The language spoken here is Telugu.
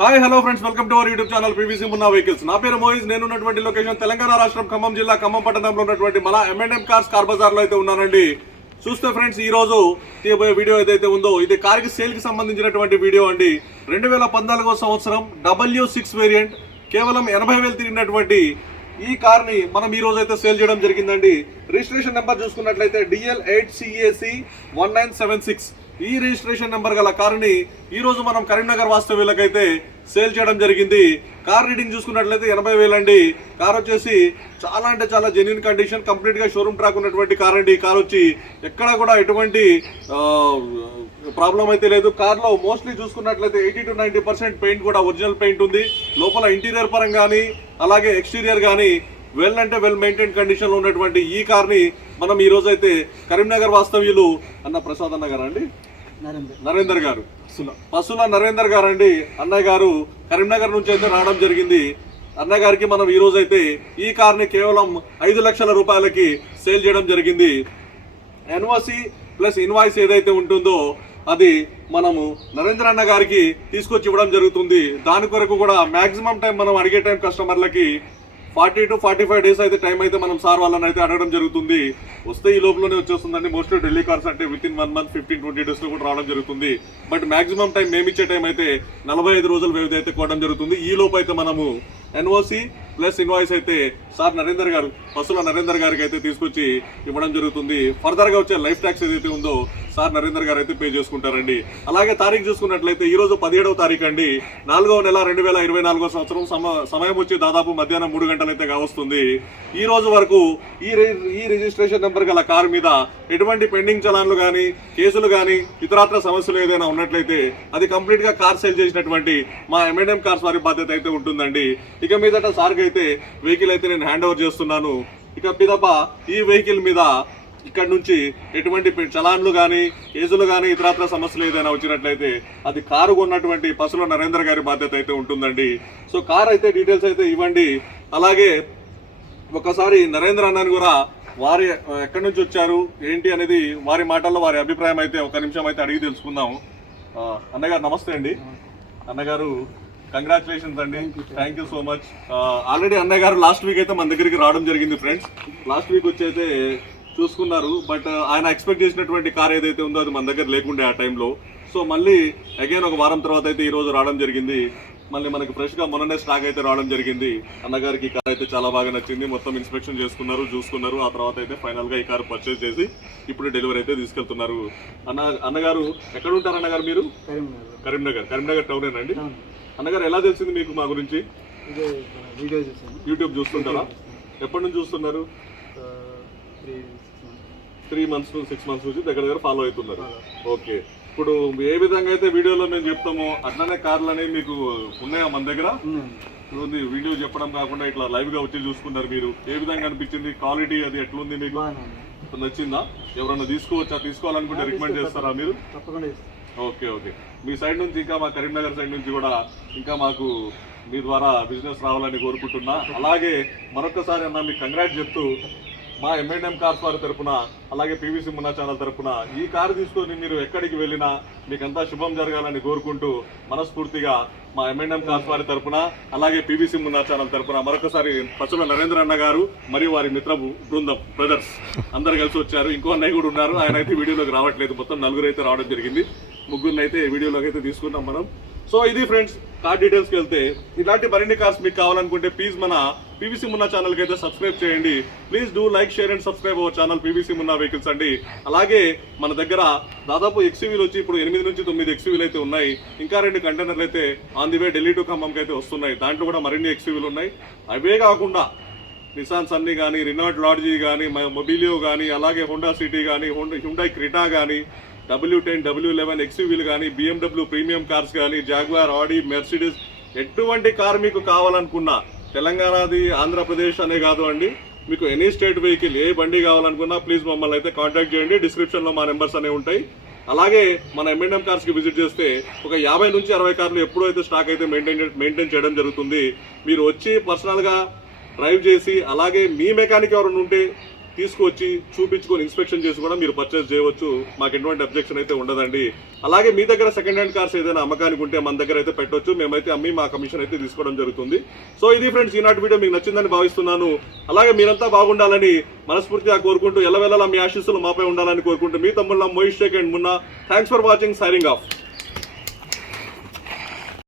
Hi hello friends welcome to our YouTube channel PVC Munna vehicles. నా పేరు మోయిజ్ నేను ఉన్నటువంటి లొకేషన్ తెలంగాణ రాష్ట్రం ఖమ్మం జిల్లా ఖమ్మం పట్టణంలో ఉన్నటువంటి మన M&M ఎంఎన్ఎం కార్స్ కార్ బజార్లో అయితే ఉన్నానండి. చూస్తే ఫ్రెండ్స్ ఈ రోజు తీయబోయే వీడియో ఏదైతే ఉందో ఇది కార్కి సేల్కి సంబంధించినటువంటి వీడియో అండి. రెండు వేల పద్నాలుగో సంవత్సరం డబ్ల్యూ సిక్స్ వేరియంట్ కేవలం ఎనభై వేలు తిరిగినటువంటి ఈ కార్ని మనం ఈ రోజు అయితే సేల్ చేయడం జరిగిందండి. రిజిస్ట్రేషన్ నెంబర్ చూసుకున్నట్లయితే DL eight CAC one nine seven six ఈ రిజిస్ట్రేషన్ నెంబర్ గల కారుని ఈరోజు మనం కరీంనగర్ వాస్తవ్యులకైతే సేల్ చేయడం జరిగింది. కార్ రీడింగ్ చూసుకున్నట్లయితే ఎనభై వేలండి కార్ వచ్చేసి చాలా అంటే చాలా జెన్యున్ కండిషన్ కంప్లీట్గా షోరూమ్ ట్రాక్ ఉన్నటువంటి కార్ అండి. కార్ వచ్చి ఎక్కడ కూడా ఎటువంటి ప్రాబ్లం అయితే లేదు. కార్లో మోస్ట్లీ చూసుకున్నట్లయితే eighty to ninety percent paint కూడా ఒరిజినల్ పెయింట్ ఉంది. లోపల ఇంటీరియర్ పరంగా కానీ అలాగే ఎక్స్టీరియర్ కానీ వెల్ అంటే వెల్ మెయింటైన్ కండిషన్లో ఉన్నటువంటి ఈ కార్ని మనం ఈరోజు అయితే కరీంనగర్ వాస్తవ్యులు అన్న ప్రసాద్ అన్న గారు అండి? నరేందర్. గారు. పసుల నరేందర్ గారు అండి అన్నయ్య గారు కరీంనగర్ నుంచి అయితే రావడం జరిగింది. అన్నయ్య గారికి మనం ఈ రోజు అయితే ఈ కార్ని కేవలం ఐదు లక్షల రూపాయలకి సేల్ చేయడం జరిగింది. ఎన్ఓసి ప్లస్ ఇన్వాయిస్ ఏదైతే ఉంటుందో అది మనము నరేంద్ర అన్న గారికి తీసుకొచ్చి ఇవ్వడం జరుగుతుంది. దాని కొరకు కూడా మాక్సిమం టైం మనం అడిగే time కస్టమర్లకి forty to forty five days అయితే టైం అయితే మనం సార్ వాళ్ళని అయితే అడగడం జరుగుతుంది. వస్తే ఈ లోపలనే వచ్చేస్తుందండి. మోస్ట్లీ ఢిల్లీ కార్స్ అంటే within one month fifteen twenty డేస్లో కూడా రావడం జరుగుతుంది. బట్ మాక్సిమం టైం మేము ఇచ్చే టైం అయితే నలభై ఐదు రోజుల వ్యవధి అయితే కోవడం జరుగుతుంది. ఈ లోపు అయితే మనము ఎన్ఓసి ప్లస్ ఇన్వాయిస్ అయితే సార్ నరేందర్ గారు పసుల నరేందర్ గారికి అయితే తీసుకొచ్చి ఇవ్వడం జరుగుతుంది. ఫర్దర్గా వచ్చే లైఫ్ ట్యాక్స్ ఏదైతే ఉందో సార్ నరేందర్ గారు అయితే పే చేసుకుంటారండి. అలాగే తారీఖు చూసుకున్నట్లయితే ఈ రోజు పదిహేడవ తారీఖు అండి. నాలుగవ నెల రెండు వేల ఇరవై నాలుగో సంవత్సరం సమ సమయం వచ్చి దాదాపు మధ్యాహ్నం మూడు గంటలైతే కావస్తుంది. ఈ రోజు వరకు ఈ ఈ రిజిస్ట్రేషన్ నెంబర్ గల కారు మీద ఎటువంటి పెండింగ్ చలాన్లు కానీ కేసులు కానీ ఇతరాత్ర సమస్యలు ఏదైనా ఉన్నట్లయితే అది కంప్లీట్గా కార్ సేల్ చేసినటువంటి మా ఎంఎన్ఎం కార్స్ వారి బాధ్యత అయితే ఉంటుందండి. ఇక మీదట సార్కి అయితే వెహికల్ అయితే నేను హ్యాండ్ ఓవర్ చేస్తున్నాను. ఇక పిదప ఈ వెహికల్ మీద ఇక్కడ నుంచి ఎటువంటి చలాన్లు కానీ కేసులు కానీ ఇతరత్ర సమస్యలు ఏదైనా వచ్చినట్లయితే అది కారు కొన్నటువంటి పసుల నరేంద్ర గారి బాధ్యత అయితే ఉంటుందండి. సో కార్ అయితే డీటెయిల్స్ అయితే ఇవ్వండి. అలాగే ఒకసారి నరేంద్ర అన్నని కూడా వారి ఎక్కడి నుంచి వచ్చారు ఏంటి అనేది వారి మాటల్లో వారి అభిప్రాయం అయితే ఒక నిమిషం అయితే అడిగి తెలుసుకుందాం అన్నగారు నమస్తే అండి. అన్నగారు కంగ్రాచులేషన్స్ అండి. Thank you so much already అన్నయ్య గారు లాస్ట్ వీక్ అయితే మన దగ్గరికి రావడం జరిగింది ఫ్రెండ్స్ లాస్ట్ వీక్ వచ్చి అయితే చూసుకున్నారు. బట్ ఆయన ఎక్స్పెక్ట్ చేసినటువంటి కార్ ఏదైతే ఉందో అది మన దగ్గర లేకుండే ఆ టైంలో. సో మళ్ళీ అగైన్ ఒక వారం తర్వాత అయితే ఈ రోజు రావడం జరిగింది. మళ్ళీ మనకి ఫ్రెష్గా మొన్ననే స్టాక్ అయితే రావడం జరిగింది. అన్నగారికి ఈ కార్ అయితే చాలా బాగా నచ్చింది. మొత్తం ఇన్స్పెక్షన్ చేసుకున్నారు చూసుకున్నారు. ఆ తర్వాత అయితే ఫైనల్గా ఈ కార్ పర్చేస్ చేసి ఇప్పుడు డెలివరీ అయితే తీసుకెళ్తున్నారు. అన్న అన్నగారు ఎక్కడ ఉంటారు అన్నగారు మీరు? కరీంనగర్. కరీంనగర్. టౌనేనండి. అన్నగారు ఎలా తెలిసింది మీకు మా గురించి? యూట్యూబ్ చూస్తుంటారా? ఎప్పటి నుంచి చూస్తున్నారు? త్రీ మంత్స్ సిక్స్ మంత్స్ నుంచి దగ్గర దగ్గర ఫాలో అవుతున్నారు. ఓకే. ఇప్పుడు ఏ విధంగా అయితే వీడియోలో మేము చెప్తామో అట్లనే కార్లు అనేవి మీకు ఉన్నాయా మన దగ్గర? వీడియో చెప్పడం కాకుండా ఇట్లా లైవ్గా వచ్చి చూసుకున్నారు మీరు. ఏ విధంగా అనిపించింది? క్వాలిటీ అది ఎట్లుంది మీకు? నచ్చిందా? ఎవరన్నా తీసుకోవచ్చా? తీసుకోవాలనుకుంటే రికమెండ్ చేస్తారా మీరు? తప్పకుండా ఓకే ఓకే. మీ సైడ్ నుంచి ఇంకా మా కరీంనగర్ సైడ్ నుంచి కూడా ఇంకా మాకు మీ ద్వారా బిజినెస్ రావాలని కోరుకుంటున్నా. అలాగే మరొకసారి అన్న మీకు కంగ్రాట్ చెప్తూ మా ఎంఎన్ఎం కార్స్ వారి తరపున అలాగే పీవీసీ మున్నా ఛానల్ తరపున ఈ కారు తీసుకొని మీరు ఎక్కడికి వెళ్ళినా మీకంతా శుభం జరగాలని కోరుకుంటూ మనస్ఫూర్తిగా మా ఎంఎన్ఎం కార్స్ వారి తరపున అలాగే పీవీసీ మున్నా ఛానల్ తరపున మరొకసారి పసుల నరేంద్ర అన్న గారు మరియు వారి మిత్ర బృందం బ్రదర్స్ అందరు కలిసి వచ్చారు. ఇంకో అన్నయ్య కూడా ఉన్నారు. ఆయన అయితే వీడియోలోకి రావట్లేదు. మొత్తం నలుగురు అయితే రావడం జరిగింది. ముగ్గురిని అయితే వీడియోలోకి అయితే తీసుకున్నాం మనం. సో ఇది ఫ్రెండ్స్ కార్ డీటెయిల్స్కి వెళ్తే ఇలాంటి మరిన్ని కార్స్ మీకు కావాలనుకుంటే ప్లీజ్ మన పీవీసీ మున్నా ఛానల్కి అయితే సబ్స్క్రైబ్ చేయండి. Please do like share and subscribe our channel PVC Munna vehicles అండి. అలాగే మన దగ్గర దాదాపు ఎక్స్యూవీలు వచ్చి ఇప్పుడు ఎనిమిది నుంచి తొమ్మిది ఎక్స్యూవీలు అయితే ఉన్నాయి. ఇంకా రెండు కంటైనర్లు అయితే on the way Delhi to ఖమ్మంకి అయితే వస్తున్నాయి. దాంట్లో కూడా మరిన్ని ఎక్స్యూవీలు ఉన్నాయి. అవే కాకుండా నిసాన్ సన్నీ కానీ రినాల్డ్ లాడ్జీ కానీ మొబిలియో కానీ అలాగే హోండా సిటీ కానీ హుండై క్రిటా కానీ డబ్ల్యూ టెన్ డబ్ల్యూ లెవెన్ ఎక్స్యూవీలు కానీ బిఎండబ్ల్యూ ప్రీమియం కార్స్ కానీ జాగ్వార్ ఆడి మెర్సిడీస్ ఎటువంటి కార్ మీకు కావాలనుకున్నా తెలంగాణది ఆంధ్రప్రదేశ్ అనే కాదు అండి. మీకు ఎనీ స్టేట్ వెహికల్ ఏ బండి కావాలనుకున్నా ప్లీజ్ మమ్మల్ని అయితే కాంటాక్ట్ చేయండి. డిస్క్రిప్షన్లో మా నెంబర్స్ అనేవి ఉంటాయి. అలాగే మన ఎంఎన్ఎం కార్స్కి విజిట్ చేస్తే ఒక యాభై నుంచి అరవై కార్లు ఎప్పుడూ అయితే స్టాక్ అయితే మెయింటైన్ మెయింటైన్ చేయడం జరుగుతుంది. మీరు వచ్చి పర్సనల్గా డ్రైవ్ చేసి అలాగే మీ మెకానిక్ ఎవరైనా ఉంటే తీసుకువచ్చి చూపించుకొని ఇన్స్పెక్షన్ చేసి కూడా మీరు పర్చేస్ చేయవచ్చు. మాకు ఎటువంటి అబ్జెక్షన్ అయితే ఉండదండి. అలాగే మీ దగ్గర సెకండ్ హ్యాండ్ కార్స్ ఏదైనా అమ్మకానికి ఉంటే మన దగ్గర అయితే పెట్టొచ్చు. మేమైతే అమ్మి మా కమిషన్ అయితే తీసుకోవడం జరుగుతుంది. సో ఇది ఫ్రెండ్స్ ఈనాటి వీడియో మీకు నచ్చిందని భావిస్తున్నాను. అలాగే మీరంతా బాగుండాలని మనస్ఫూర్తిగా కోరుకుంటూ ఎల్లవెల్లలా మీ ఆశీస్సులు మాపై ఉండాలని కోరుకుంటూ మీ తమ్ముళ్ళ Moiz Sheikh and Munna thanks for watching signing off